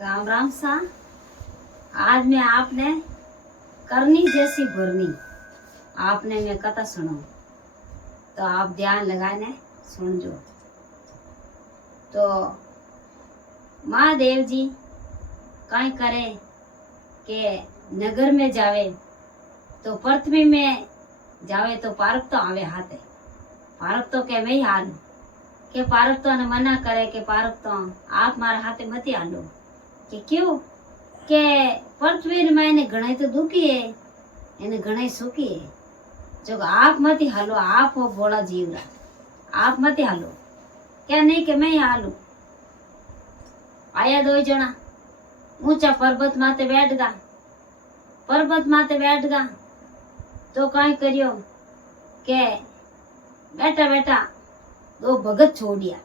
राम राम सा। आज मैं आपने करनी जैसी भरनी आपने मैं कथा सुनो तो आप ध्यान लगाने सुनजो। तो महादेव जी कई करे के नगर में जावे तो पृथ्वी में जावे तो पारक तो आवे हाथे। पारक तो के मैं हाल के पारक तो मना करे के पारक तो आप मारे हाथे मत हालो के क्यों के पृथ्वी में એને ઘણાય તો દુખી है એને ઘણાય સુખી है। जो आप मत हालो आप हो बोला जीवरा आप मत हालो क्या नहीं के मैं हालू। आया दो जना ऊंचा पर्वत माते बैठ गा। पर्वत माते बैठ गा तो कई करियो के बैठा बैठा दो भगत छोड़िया।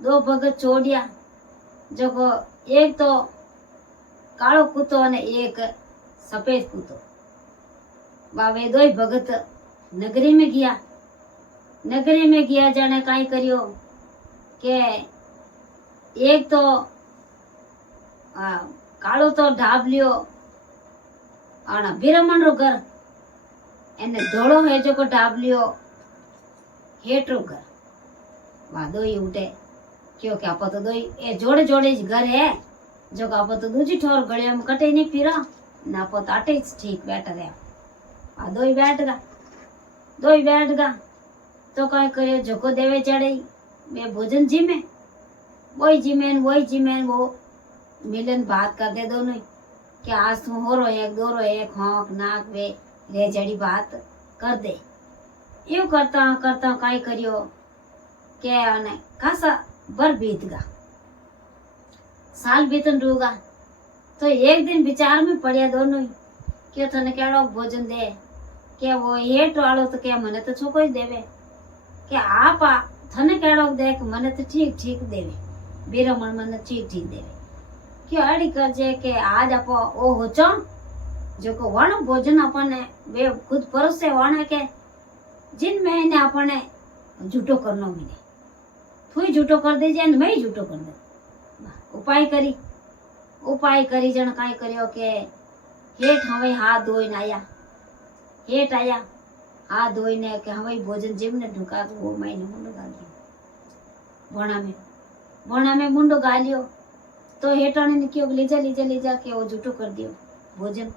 दो भगत छोड़िया जो एक तो कालो कुत्तो ने एक सफेद कुत्तो। वे दो भगत नगरी में गया। नगरी में गया जाने कई करियो के एक तो कालो तो ढाब लियो आना बिरमण रो घर एने धोड़ो है जो को ढाब लियो हेठ रो घर। वा दो ही उठे क्यों क्या पता दो ए जोड़े जोड़े घर है जो का पता दूजी ठोर गड़िया में कटे नहीं फिरा ना पता आटे ठीक बैठ रहा। आ दो ही बैठ गा। दो ही बैठ गा तो कई करियो जोको देवे चढ़े मैं भोजन जी में वही जिमेन वो मिलन बात कर दे दोनों कि आज तू हो रो एक दो रो एक होंक नाक वे ले जड़ी बात कर दे। यूं करता कई करियो के आने खासा बर बीत गा। साल बीतन रूगा तो एक दिन विचार में पड़िया दोनों ही क्यों थने केड़ो भोजन दे क्या वो हेठ वालो तो क्या मने तो छोको ही देवे क्या आप थने केड़ो देख मने तो ठीक ठीक देवे बीरमण मने ठीक ठीक देवे क्यों अड़ी कर जे के आज आप ओ होचो जो को वण भोजन अपने वे खुद परोसे वण के जिन में ने अपने झूठो करनो मिले तू ही झूठो कर दे जे मैं ही झूठो कर दे। उपाय करी जन काई करियो के हेठ हवे हाथ धोई आया। हेठ आया हाथ धोई ने के हवे भोजन जिमने ढुका वो मैंने मुंडो गालियो भोणा में मुंडो गालियो तो हेठाने ने क्यों ले जा के वो झूठो कर दियो भोजन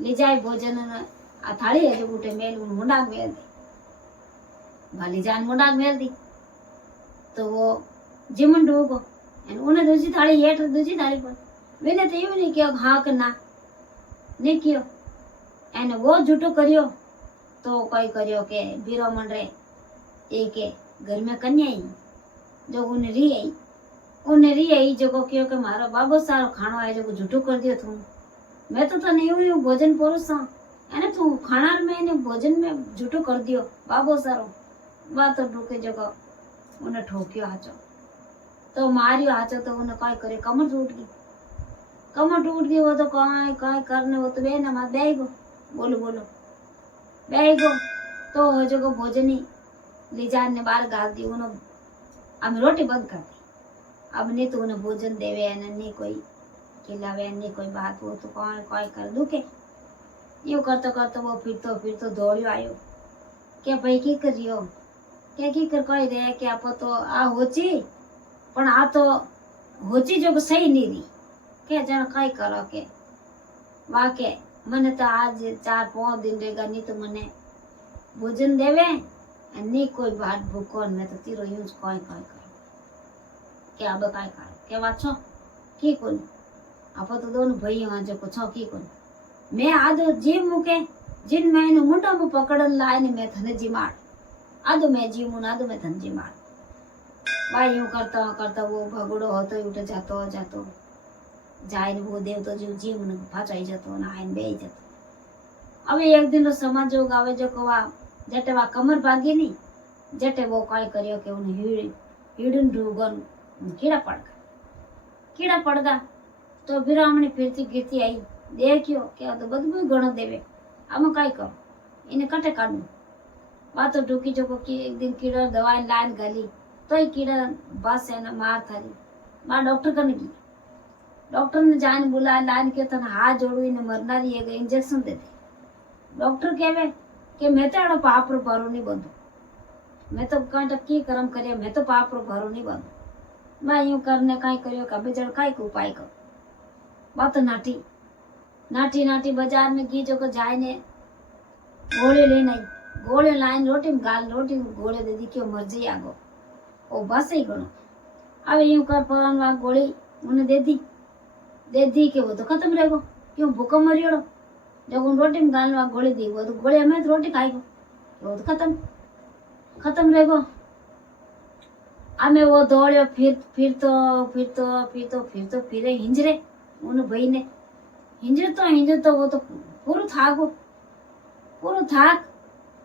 ले जाए भोजन आ थाली है जो उठे मेल मुंडा मेल दी भाली जान मुंडा मेल दी तो वो जिमन डूबो उन्हें दूसरी थाली हेठ दूसरी थाली पर मैंने तो यूं नहीं किया हाँ के ना नहीं कियो एने वो झूठो करियो तो कोई करियो के बीरमण रे एक घर में कन्या आई जो उन्हें री आई जो को कियो के मारो बाबो सारो खानो है जो झूठो कर दियो तू मैं तो तने यूं भोजन परोसा एने तू खाना में भोजन में झूठो कर दियो बाबो सारो बात ढूके जो को उन्हें ठोकियो हाचो तो मारियो हाचो तो उन्हें काय करे कमर टूट गई वो तो काय करने वो तो बेना मत बेगो बोलो बेगो तो हो जो भोजन ही ले जान ने बाहर गाल दी उन्हें अब रोटी बंद कर दी। अब नहीं तो उन्हें भोजन देवे नहीं कोई खिलावे नहीं कोई बात वो तो काय कर दुखे यूं करते वो फिर तो दौड़ियो आयो क्या भाई की करियो क्या की कर कोई रे क्या तो आ होची पण आ तो होची जो सही नहीं रही के जन कई करो के वाके मने तो आज 4-5 दिन रहेगा नहीं तो मने भोजन देवे नहीं कोई बात भूखो मैं तो तीरो यूज कोई करो क्या अब काय करो के बात छो की कोन आप तो दोनों भाई वहां जो छो की कोन मैं आदो जीव मुके जिन मैंने मुंडा में पकड़न लाए ने मैं थने जी मार आदो मैं जीव मुन आदो मैं थन जी मार भाई यूं करता वो भगड़ो होतो उठ जातो जाए वो देव तो जीव ने फाचाई जातो ना आइन बेई जातो। अब एक दिन समाज जो गावे जो कवा जटे वा कमर भागी नहीं जटे वो काय करियो के उन हिडन ढूगन कीड़ा पड़ गा तो बिरामणी फिरती गिरती आई देखियो क्या तो बदबू गणो देवे अब काय करो इने कटे काढू बातो ढूकी जो की एक दिन कीड़ा दवाई लाइन गाली तो ही कीड़ा बस है ना मार थारी मार डॉक्टर करने की डॉक्टर ने जान बुला लान के तने हाथ जोड़ू ने मरनारी एक इंजेक्शन दे दे। डॉक्टर कहवे कि मैं तो एड़ो पाप रो भरो नहीं बंधू, मैं तो कांटा की कर्म करे, मैं तो पाप रो भरो नहीं बंधू। मैं यूं करने काई करियो कभी जड़ काई को उपाय कर बात नाटी नाटी नाटी बाजार में की जो को जाए ने गोले लेने आई, गोले लाइन रोटी में गाल रोटी में गोले दे दी क्यों मर्जी आगो ओ बस ही गणो। अब यूं कर परन वा गोली उन्हें दे दी के वो तो खत्म रहेगो, क्यों भूखा मरियोड़ो। जब उन रोटी में गाल वा गोली दी वो तो गोली हमें तो रोटी खाएगो, वो तो खत्म रहेगो। हमें वो दौड़ियो फिरे हिंजरे उन भाई ने हिंजरे तो वो तो पूरो थाक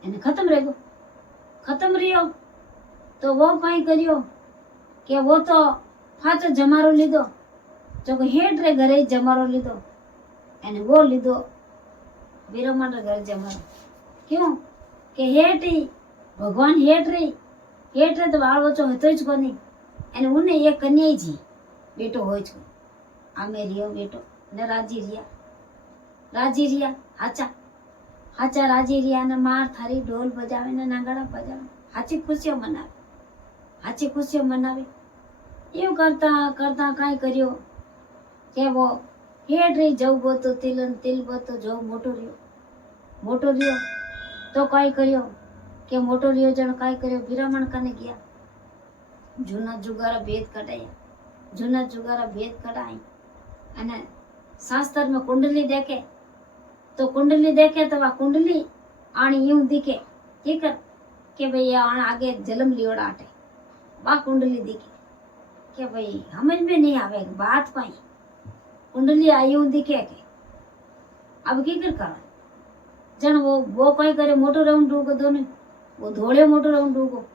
एने खत्म रहेगो। खत्म रियो तो वो कई करियो कि वो तो फाचो जमारो लीधो, जो हेठ रे घरे जमारो लीधो एने वो लीधो वीरमण रे घर जमारो। क्यों कि हेठ ही भगवान हेठ रे तो बाल बच्चो होतो ज कोनी एने उन्हें एक कन्या जी बेटो होय छ। आमे रियो बेटो ने राजी रिया हाचा राजी रिया ने मार थारी ढोल बजावे ने नागड़ा बजावे हाची खुशियों मनावे। यूं करता काई करियो के वो हेड रे जव बोतो तिल बोतो जो मोटो रियो तो काई करियो के मोटो रियो जण काई करियो वीरामण कने गया जूना जुगारा भेद कढाई अने शास्त्र में कुंडली देखे तो वा कुंडली आनी यूं दिखे ठीक है कि भाई आने आगे जन्म लियोड़ा आटे वा कुंडली दिखे कि भाई समझ में नहीं आवे बात पाई कुंडली आई यूं दिखे के अब की कर जन वो कई करे मोटो राउंड डूगो दोने वो धोड़े मोटो राउंड डूगो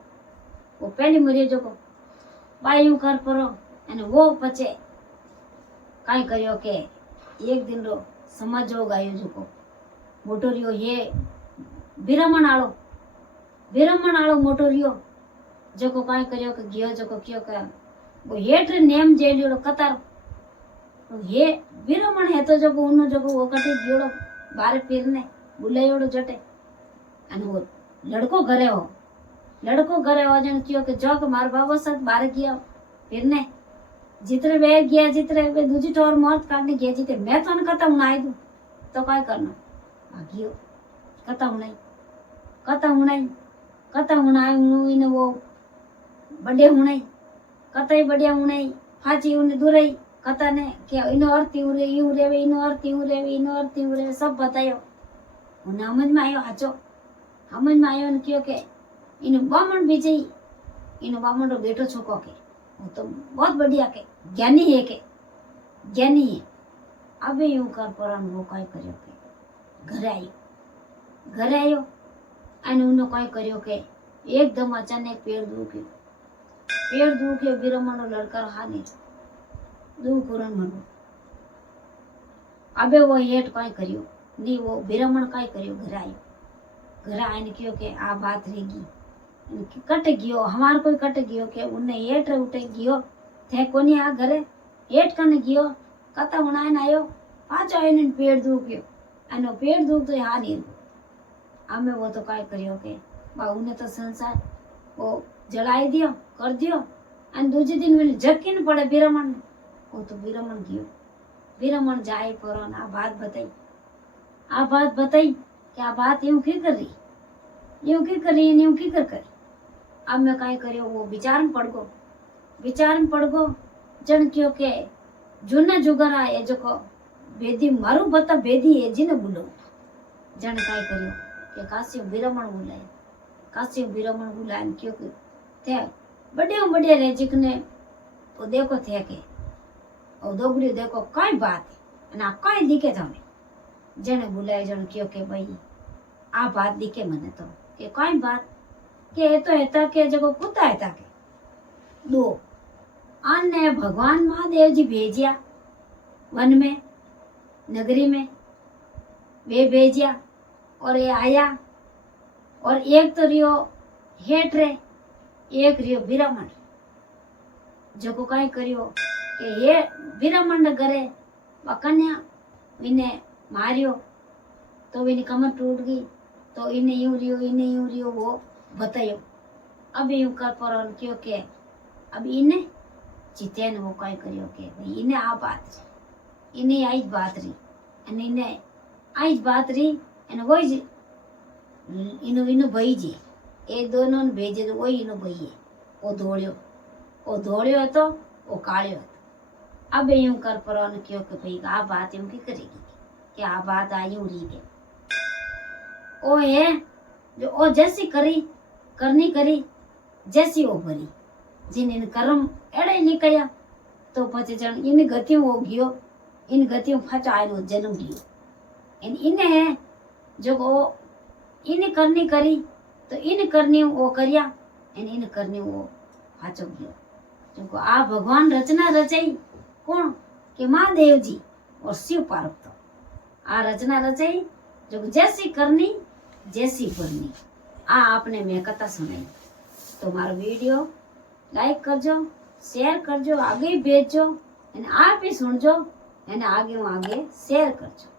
वो पहली मरियो जो को बाई यूं कर परो अने वो पचे काई करियो के एक दिन रो समाज हो गायो जो को मोटो रियो ये वीरामण आलो मोटो रियो जो को काई करियो के गियो जो को कियो के वो हेठ नेम जेलियो कतार तो ये वीरामण है तो जो को उनो जो को वो कटे गियोड़ो बारे पीरने बुलायोड़ो जटे अने वो लड़को घरे हो जन कियो के जो के मार बाबा साथ बारे गया पीरने जितरे वे दूजी टोर मौत काटने गया जीते मैं तो कता हूं आई दू तो काय करना भागियो कता हुनाई इन वो बड़े हुनाई कता बढ़िया हुनाई फाची उन्हें दूरई कता ने के इनो अर्थी उरे यूं रेवे सब बतायो उन्हें समझ में आयो ने कियो के इन बामण बीजे इन बामण रो बेटो छोको के वो तो बहुत बढ़िया के ज्ञानी है। अबे यूं कर परन वो काय करियो के घरे आयो अने उनो काय करियो के एकदम अचानक पेड़ दुखे वीरमण रो लड़का हानि दू कुरन मनो। अबे वो हेठ काय करियो नी वो वीरमण काय करियो घरे आने कियो के आ बात रहेगी कट गयो हमार कोई कट गयो के उन्ने हेठ उठे गयो थे कोनी आ घरे हेठ कने गयो कता उणाइन आयो पाछो आईने पेड़ दुख्यो अने पेड़ दुख तो हा नी आमे वो तो काय करियो के बा उन्हें तो संसार वो जलाई दियो कर दियो अने दूजे दिन में जकीन पड़े वीरमण ने वो तो वीरमण गयो वीरमण जाए परो आ बात बताई कि आ बात यूं की कर अब मैं काय करियो वो विचार में पड़गो जन क्यों के जूना जुगारा ये जो को बेदी मारू बता बेदी है जिने बोलो जन काय करियो के काशी वीरमण बुलाए क्यों के थे बढ़िया रेजिक ने वो देखो थे के ओ दोगड़ी देखो काय बात ना काय दिखे थाने जने बुलाए जन क्यों के भाई आ बात दिखे मने तो के काय बात के तो हेता के जको कुत्ता हेता के दो आने भगवान महादेव जी भेजिया वन में नगरी में वे भेजिया और ये आया और एक तो रियो हेठ रे एक रियो वीरमण जको काई करियो કે હે વીरमंड करे वह कन्या इन्हें मारियो तो इन्हें कमर टूट गई तो इन्हें यूं रियो वो बतायो। अब यूं कर पर क्यों के अब इन्हें जीते वो कई करियो के भाई इन्हें आ बात इन्हें आई बात रही અને ઇને આ જ બાત રહી અને હોય જ એનું ભાઈ જે એ દોનો ભેજે તો હોય એનો ભાઈ ઓ ધોળ્યો હતો ઓ કાળ્યો હતો। अब यूं कर परो ने क्यों कि भाई आ बात यूं की करेगी कि आ बात आ यूं रही है ओ है जो ओ जैसी करनी करी जैसी ओ भरी जिन कर्म एड़े निकलिया तो पचे जन इन गतियों हो गयो इन गतियों फचायलो जन्म लियो इन्हें जो वो इन करनी करी तो इन करनी वो करिया इन करनी वो फाचो गयो। जो आ भगवान रचना रचाई कौन के महादेव जी और शिव पार्वती आ रचना रचाई जो जैसी करनी जैसी भरनी आ आपने मैं कथा सुनाई। तो मारो वीडियो लाइक करजो शेयर करजो आगे भेजो आप ही सुनजो आगे शेयर करजो।